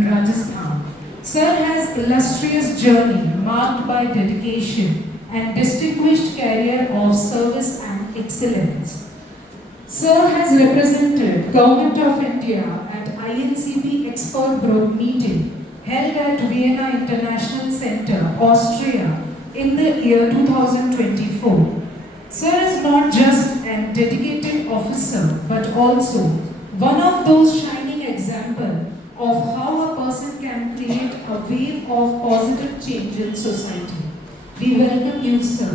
in Rajasthan. Sir has illustrious journey marked by dedication and distinguished career of service and excellence. Sir has represented Government of India at INCB Expert Group meeting held at Vienna International Center, Austria in the year 2024. Sir is not just a dedicated officer but also one of those shining examples of how a person can create a wave of positive change in society. We welcome you, sir.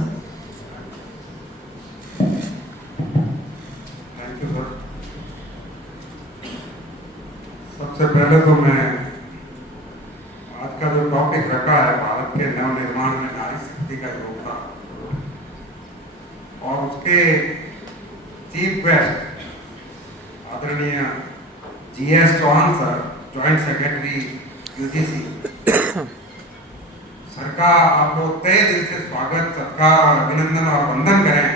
Thank you sir. सबसे पहले तो मैं आज का जो topic रखा है भारत के नवनिर्माण में नारी शक्ति का योगदान और उसके चीफ गेस्ट आदरणीय GS Chauhan sir, joint secretary UGC sir का आप लोग तहे दिल से स्वागत, सत्कार और अभिनंदन और वंदन करें।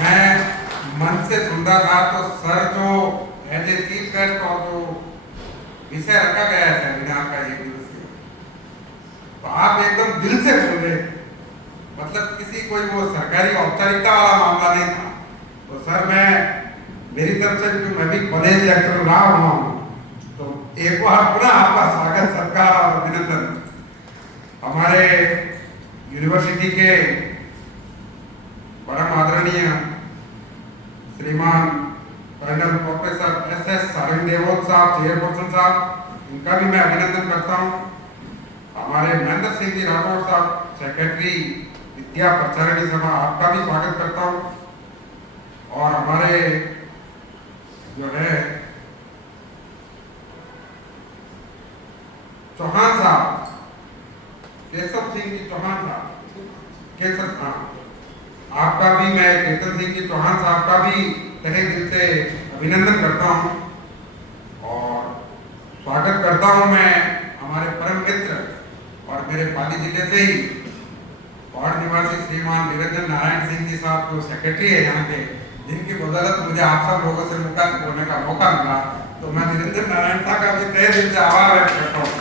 मैं मन से सुनता था तो सर जो एज ए चीफ गेस्ट और जो विषय रखा गया है सेमिनार का एक दिवसीय, तो आप एकदम दिल से बोल रहे, मतलब किसी कोई वो सरकारी औपचारिकता वाला मामला नहीं था। तो सर मेरी तरफ से क्योंकि मैं भी कॉलेज लेक्चरर रहा हुआ हूँ, तो एक बार पुनः आपका स्वागत, सत्कार और अभिनंदन। हमारे यूनिवर्सिटी के परम आदरणीय श्रीमान कर्नल प्रोफेसर एस सारंगदेवोत साहब, चेयरपर्सन साहब, इनका भी मैं अभिनंदन करता हूँ। हमारे महेंद्र सिंह जी राठौर साहब, सेक्रेटरी विद्या प्रचारिणी सभा, आपका भी स्वागत करता हूँ। और हमारे जो है चौहान साहब, केशव सिंह जी चौहान साहब, केशव साहब, आपका भी मैं केतन सिंह जी चौहान साहब का भी तहे दिल से अभिनंदन करता हूं और स्वागत करता हूं मैं हमारे परम मित्र और मेरे पाली जिले से ही पौड़ निवासी श्रीमान निरंजन नारायण सिंह जी साहब, जो सेक्रेटरी है यहाँ के, जिनकी बदौलत मुझे आप सब लोगों से मुलाकात होने का मौका मिला, तो मैं निरंजन नारायण साहब का भी तहे दिल से आभार व्यक्त करता हूँ।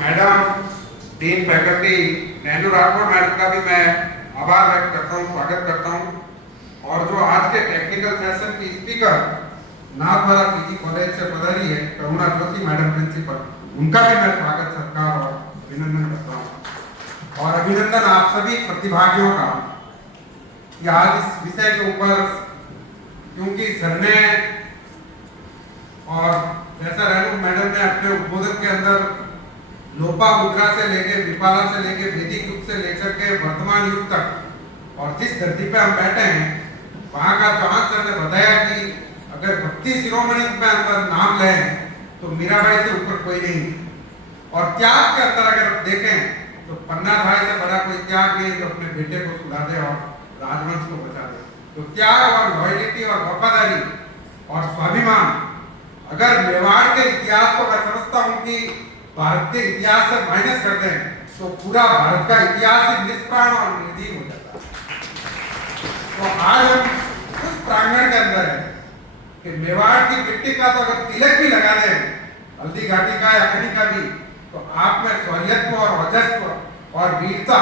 Madam dean faculty Nehru Rathore madam का भी मैं आभार व्यक्त करता हूँ, स्वागत करता हूँ। और जो आज के टेक्निकल सेशन की स्पीकर नाथद्वारा पीजी कॉलेज से पधारी है करुणा जोशी मैडम प्रिंसिपल, उनका भी मैं स्वागत, सत्कार और अभिनंदन करता हूँ। और अभिनंदन आप सभी प्रतिभागियों का कि आज इस विषय के ऊपर, क्योंकि सर ने और जैसा रेणु मैडम ने अपने उद्बोधन के अंदर लोपा मुद्रा से लेके विपाला से लेके वैदिक युग से लेकर के वर्तमान युग तक और जिस धरती पे हम बैठे हैं वहां का चौहान सर ने बताया कि अगर भक्ति शिरोमणि में अंदर नाम लें तो मीराबाई से ऊपर कोई नहीं। और त्याग के अंदर अगर देखें तो पन्ना भाई से बड़ा कोई त्याग नहीं जो अपने बेटे को सुला दे और राजवंश को बचा दे। तो त्याग और लॉयल्टी और वफादारी और स्वाभिमान, अगर मेवाड़ के इतिहास को मैं समझता हूँ कि भारत के इतिहास से माइनस करते हैं तो पूरा भारत का इतिहास ही निष्प्राण और निर्जीव हो जाता है। तो आज हम उस प्रांगण के अंदर है कि मेवाड़ की मिट्टी का तो अगर तिलक भी लगा दें, हल्दी घाटी का या खड़ी का भी, तो आप में शौर्यत्व और वजस्व और वीरता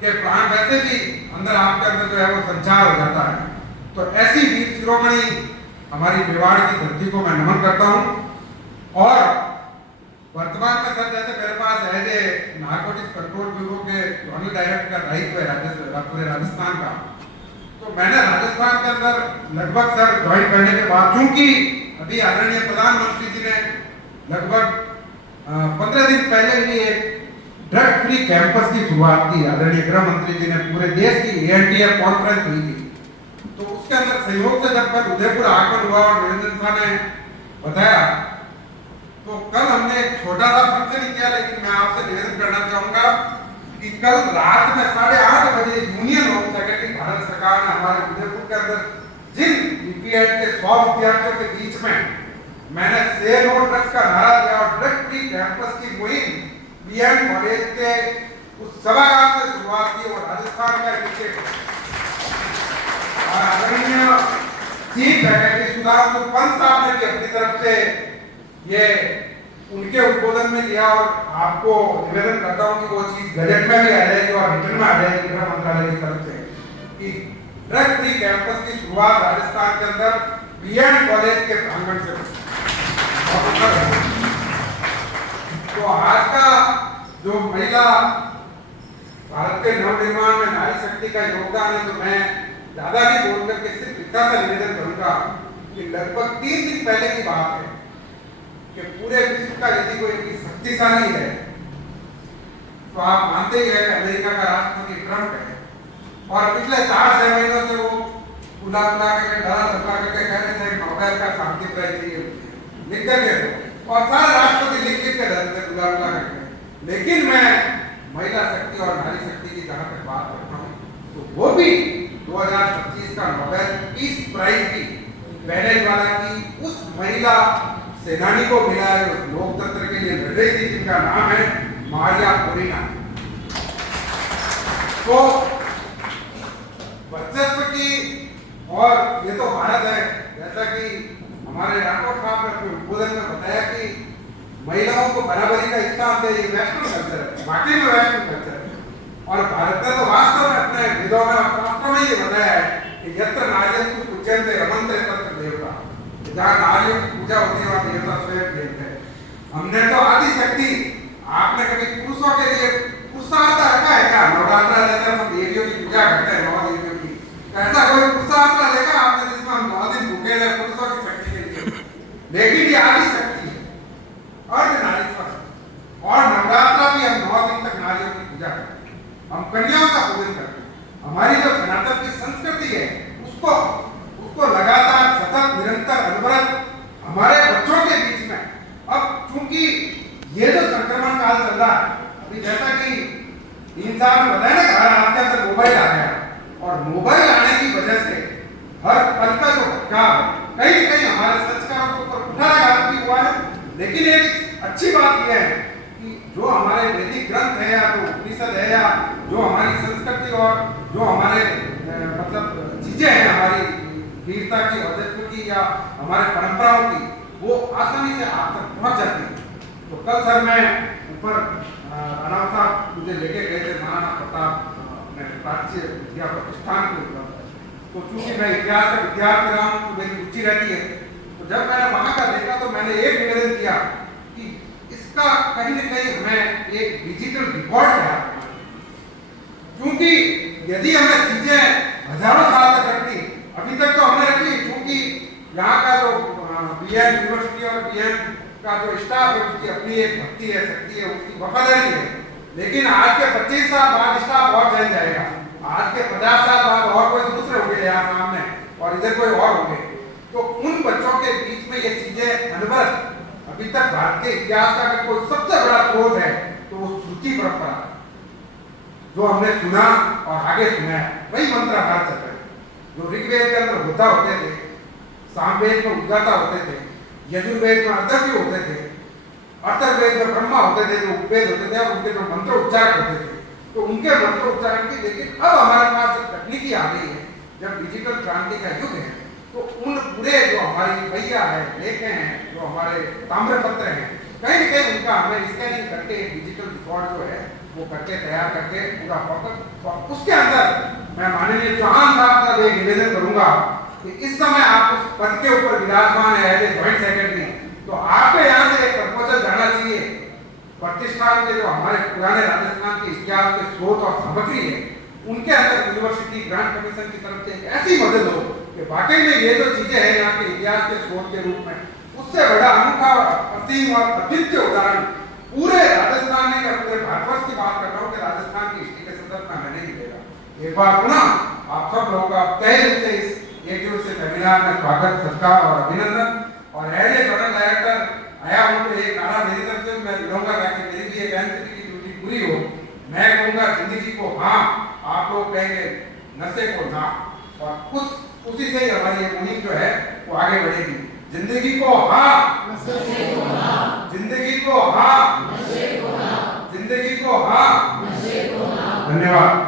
के प्राण वैसे भी अंदर आपके अंदर जो है वो संचार हो जाता है। तो ऐसी वीर शिरोमणि हमारी मेवाड़ की धरती को मैं नमन करता हूँ। और वर्तमान में सर जैसे मेरे पास as a narcotics control bureau के जोनल डायरेक्टर का दायित्व है राजस्थान का, तो मैंने राजस्थान के अंदर लगभग सर ज्वाइन करने के बाद, चूंकि अभी आदरणीय प्रधानमंत्री जी ने लगभग 15 दिन पहले ही एक ड्रग फ्री कैंपस की शुरुआत की, आदरणीय गृह मंत्री जी ने पूरे देश की ANTF कॉन्फ्रेंस हुई थी, तो उसके अंदर सहयोग से जब मैं उदयपुर आगमन हुआ और निरंजन साहब ने बताया, तो कल हमने एक छोटा सा फंक्शन किया, लेकिन मैं आपसे निवेदन करना चाहूंगा कि कल रात में 8:30 बजे यूनियन होम सेक्रेटरी भारत सरकार ने हमारे उदयपुर के अंदर जिन बीपीएड के 100 विद्यार्थियों के बीच में मैंने से नो ड्रग्स का नारा दिया और ड्रग फ्री कैंपस की मुहिम बीएम कॉलेज के उस सभागार से शुरुआत की और राजस्थान का इनिशिएटिव और आदरणीय चीफ सेक्रेटरी सुधांशु पंत साहब ने भी अपनी तरफ से ये उनके उद्बोधन में लिया और आपको निवेदन करता हूं कि वो चीज बजट में भी आ जाएगी और रिटर्न में आ जाएगी गृह मंत्रालय की तरफ से कि ड्रग फ्री कैंपस की शुरुआत राजस्थान के अंदर बीएड कॉलेज के प्रांगण से तो आज का जो महिला भारत के नवनिर्माण में नारी शक्ति का योगदान है, तो मैं ज्यादा नहीं बोलकर के सिर्फ इतना सा निवेदन करूंगा कि लगभग 3 दिन पहले की बात है कि पूरे विश्व का यदि कोई शक्तिशाली है तो आप मानते ही हैं कि अमेरिका का राष्ट्रपति ट्रंप है और पिछले 4-6 महीनों से वो बुला करके डरा धमका करके कह रहे थे नोबेल का शांति प्राइज चाहिए लिख करके और सारे राष्ट्रपति लिख के रहते थे बुला करके। लेकिन मैं महिला शक्ति और नारी शक्ति की जहां तक बात करता हूँ तो वो भी 2025 का नोबेल पीस प्राइज की वेनेजुएला की उस महिला सेनानी को मिला है जो लोकतंत्र के लिए लड़ रही थी, जिनका नाम है मारिया कोरिना। तो वर्चस्व की और ये तो भारत है, जैसा कि हमारे राठौर साहब ने अपने उद्बोधन में बताया कि महिलाओं को बराबरी का स्थान दे, ये वेस्टर्न कल्चर है, वाकई में वेस्टर्न कल्चर है। और भारत ने तो वास्तव में अपने वेदों में शास्त्रों में ये बताया है कि यत्र नार्यस्तु पूज्यन्ते रमन्ते तत्र देवता, जहाँ नारियों की पूजा होती है वहाँ देवता स्वयं देवते हैं। हमने तो आदि शक्ति, आपने कभी पुरुषों के लिए पुरुषार्थ रखा है क्या? नवरात्रा जैसे हम देवियों की पूजा करते हैं, 9 देवियों की, ऐसा कोई पुरुषार्थ देखा आपने जिसमें हम 9 दिन भूखे रहे पुरुषों की शक्ति के लिए? लेकिन ये आदि शक्ति है, अर्धनारीश्वर, और नवरात्रा भी हम 9 दिन तक नारियों की पूजा करते हैं, हम कन्याओं का पूजन करते हैं। हमारी जो सनातन की संस्कृति है उसको लगातार सतत निरंतर अनवरत हमारे बच्चों के बीच में, अब चूंकि ये जो संक्रमण काल चल रहा है, अभी जैसा कि 3 साल में बताया ना, घर आपके अंदर मोबाइल आ गया और मोबाइल आने की वजह से हर पल का जो भटकाव कहीं कहीं हमारे संस्कारों के ऊपर कुठाराघात भी हुआ है। लेकिन एक अच्छी बात यह है कि जो हमारे वैदिक ग्रंथ है या जो उपनिषद है या जो हमारी संस्कृति और जो हमारे मतलब चीजें हैं हमारी वीरता की, औजस्व की या हमारे परंपराओं की, वो आसानी से आप तक पहुंच जाती है। तो कल सर मैं ऊपर राणा साहब मुझे लेके गए थे महाराणा प्रताप अपने प्राच्य विद्या प्रतिष्ठान के ऊपर, तो चूंकि मैं इतिहास का विद्यार्थी रहा हूँ तो मेरी रुचि रहती है, तो जब मैंने वहां का देखा तो मैंने एक निवेदन किया कि इसका कहीं न कहीं हमें एक डिजिटल रिकॉर्ड तैयार करना चाहिए, क्योंकि यदि हमें चीजें हजारों साल तक रखनी, अभी तक तो हमने रखी, क्योंकि यहाँ का जो बीएड यूनिवर्सिटी और बीएड का जो स्टाफ है उसकी अपनी एक भक्ति है, शक्ति है, उसकी वफादारी है। लेकिन आज के 25 साल बाद स्टाफ और चल जाएगा, आज के 50 साल बाद और कोई दूसरे होंगे यहाँ सामने और इधर कोई और होंगे, तो उन बच्चों के बीच में ये चीजें अनवरत, अभी तक भारत के इतिहास का अगर कोई सबसे बड़ा स्रोत है तो वो श्रुति परंपरा जो हमने सुना और आगे सुना है, वही मंत्र आधार चल रहे हैं। जो ऋग्वेद के अंदर होता होते थे, सामवेद में उद्गाता होते थे, यजुर्वेद में अर्धव्य होते थे, अथर्ववेद में ब्रह्मा होते थे, जो उपवेद होते थे और उनके जो मंत्र उच्चारण होते थे, तो उनके मंत्र उच्चारण की। लेकिन अब हमारे पास जब तकनीकी आ गई है, जब डिजिटल क्रांति का युग है, तो उन पूरे जो हमारी भैया है, लेखें हैं, जो हमारे ताम्रपत्र हैं, कहीं न कहीं उनका हमें स्कैनिंग करके डिजिटल रिकॉर्ड जो है वो करके तैयार करके पूरा फोकस, उसके अंदर मैं माननीय चौहान साहब का एक निवेदन करूंगा कि इस समय आप उस पद के ऊपर विराजमान है एज ए जॉइंट सेक्रेटरी, तो आपको यहाँ से एक प्रपोजल जाना चाहिए प्रतिष्ठान के जो हमारे पुराने राजस्थान के इतिहास के स्रोत और सामग्री है, उनके अंदर यूनिवर्सिटी ग्रांट कमीशन की तरफ से ऐसी मदद हो कि वाकई में ये जो चीजें हैं यहाँ के इतिहास के स्रोत के रूप में, उससे बड़ा अनूठा असीम और अद्वितीय उदाहरण पूरे राजस्थान में, पूरे भारतवर्ष की बात कर रहा हूँ कि राजस्थान की हिस्ट्री के संदर्भ में मैंने नहीं देगा। एक बार पुनः आप सब लोगों का तहे दिल से इस एक दिवसीय सेमिनार में स्वागत, सत्कार और अभिनंदन। और एज ए जनरल डायरेक्टर आया हूँ तो एक नारा मेरी तरफ से मैं मिलूंगा ताकि मेरी भी एक एनसीटी की ड्यूटी पूरी हो। मैं कहूँगा जिंदगी को हाँ, आप लोग कहेंगे नशे को ना, और उसी से ही हमारी ये मुहिम जो है वो आगे बढ़ेगी। जिंदगी को हाँ, जिंदगी को हाँ, जिंदगी को हाँ। धन्यवाद।